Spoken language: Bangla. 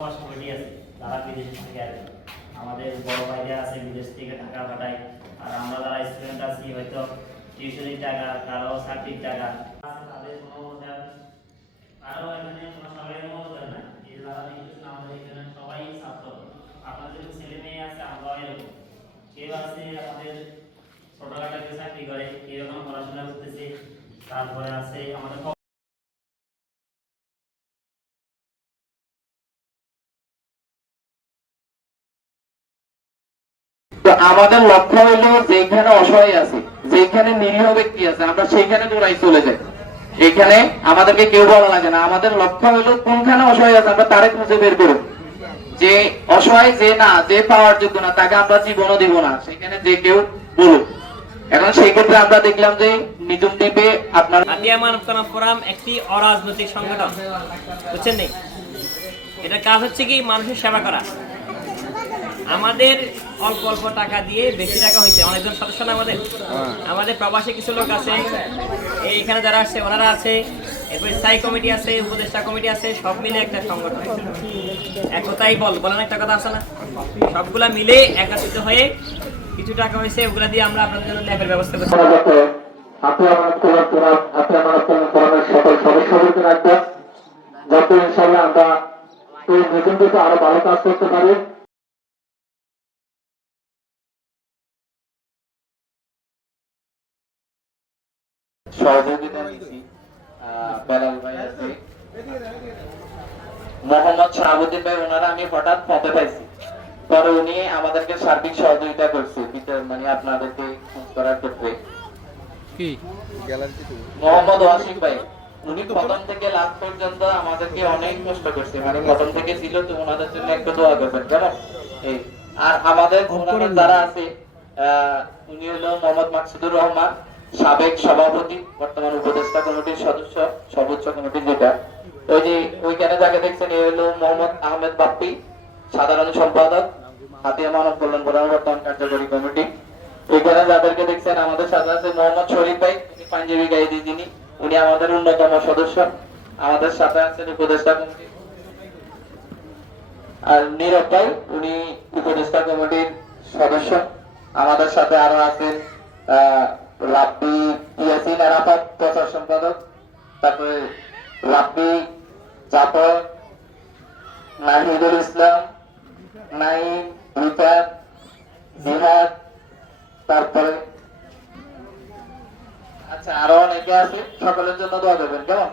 কমিটি আছে যারা বিদেশ থেকে আসে, আমাদের বড় ভাইরা আছে বিদেশ থেকে টাকা পাঠায়, আর আমরা যারা স্টুডেন্ট আছি হয়তো টিউশনির টাকা, কারো চাকরির টাকা তাদের কোনো আরো এখানে কোনো সবাই মনে না এই যারা দেখতেছেন আমাদের এখানে সবাই ছাত্র। আপনাদের ছেলে মেয়ে আছে, আমরাও এরকম। কেউ আছে আমাদের ছোটখাটো চাকরি করে, কেউ এখন পড়াশোনা করতেছে, তারপরে আছে আমাদের। তো আমাদের লক্ষ্য হলো যেখানে অসহায় আছে, যেখানে নিরীহ ব্যক্তি আছে, আমরা সেইখানে দৌড়াই চলে যাই। এখানে আমাদেরকে কেউ বলা লাগে না, আমাদের লক্ষ্য হলো কোনখানে অসহায় আছে আমরা তারে খুঁজে বের করব। যে অসহায় যে না, যে পাওয়ার যোগ্য না, তাকে আমরা জীবনও দিব না, সেখানে যে কেউ বলুক। এখন সেই ক্ষেত্রে আমরা দেখলাম যে নিঝুম দ্বীপে আপনার হাতিয়া মানবতানা ফোরাম একটি অরাজনৈতিক সংগঠন, বুঝছেন নি? এটা কাজ হচ্ছে কি মানুষের সেবা করা। আমাদের অল্প অল্প টাকা দিয়ে বেশি টাকা হয়েছে, অনেকজন সদস্য না আমাদের প্রবাসী কিছু লোক আছে, এইখানে যারা আসছে ওনারা আছে, এরপরে স্থায়ী কমিটি আছে, উপদেষ্টা কমিটি আছে, সব মিলে একটা সংগঠন। একতাই বলেন একটা কথা আছে না, সবগুলা মিলে একত্রিত হয়ে কিছু টাকা হয়েছে, ওগুলা দিয়ে আমরা আপনাদের জন্য ল্যাবের ব্যবস্থা করছি। সকল সদস্যদেরকে রাখবেন, যাতে ইনশাআল্লাহ আমরা এই মিটিংটিতে আরো ভালো কাজ করতে পারি। সহযোগিতা নিয়েছি বেলাল ভাই আছে, মোহাম্মদ শাহাবুদ্দিন ভাই, ওনারা আমি হঠাৎ পদে পাইছি, পরে উনি আমাদেরকে সার্বিক সহযোগিতা করছে মানে আপনাদেরকে খোঁজ করার ক্ষেত্রে। মোহাম্মদ ওয়াসিক ভাই, উনি প্রথম থেকে লাস্ট পর্যন্ত আমাদেরকে অনেক কষ্ট করছে, মানে প্রথম থেকে ছিল। তো ওনাদের জন্য একটু দোয়া করবেন কেমন? এই আর আমাদের যারা আছে, উনি হলো মোহাম্মদ মাকসুদুর রহমান, সাবেক সভাপতি, বর্তমান উপদেষ্টা কমিটির সদস্য, সর্বোচ্চ কমিটি যেটা। ওই যে ওইখানে যাকে দেখছেন, এই হলো মোহাম্মদ আহমেদ বাপ্পি, সাধারণ সম্পাদক, হাতিয়া মানব কল্যাণ প্রধান বর্তমান কার্যকরী কমিটি। এখানে যাদেরকে দেখছেন আমাদের সাথে আছে মোহাম্মদ শরীফ ভাই, উনি পাঞ্জাবি গাইদি, যিনি উনি আমাদের অন্যতম সদস্য। আমাদের সাথে আছেন উপদেষ্টা কমিটি আর নীরব ভাই, উনি উপদেষ্টা কমিটির সদস্য। আমাদের সাথে আরো আছেন রাব্বি ইয়াসিন আরাফাত, প্রচার সম্পাদক, তারপরে রাব্বি জাফর, নাহিদুল ইসলাম, নাইম, রিফাত, জিহাদ, তারপরে আচ্ছা আরো অনেকে আছে। সকলের জন্য দোয়া করবেন কেমন?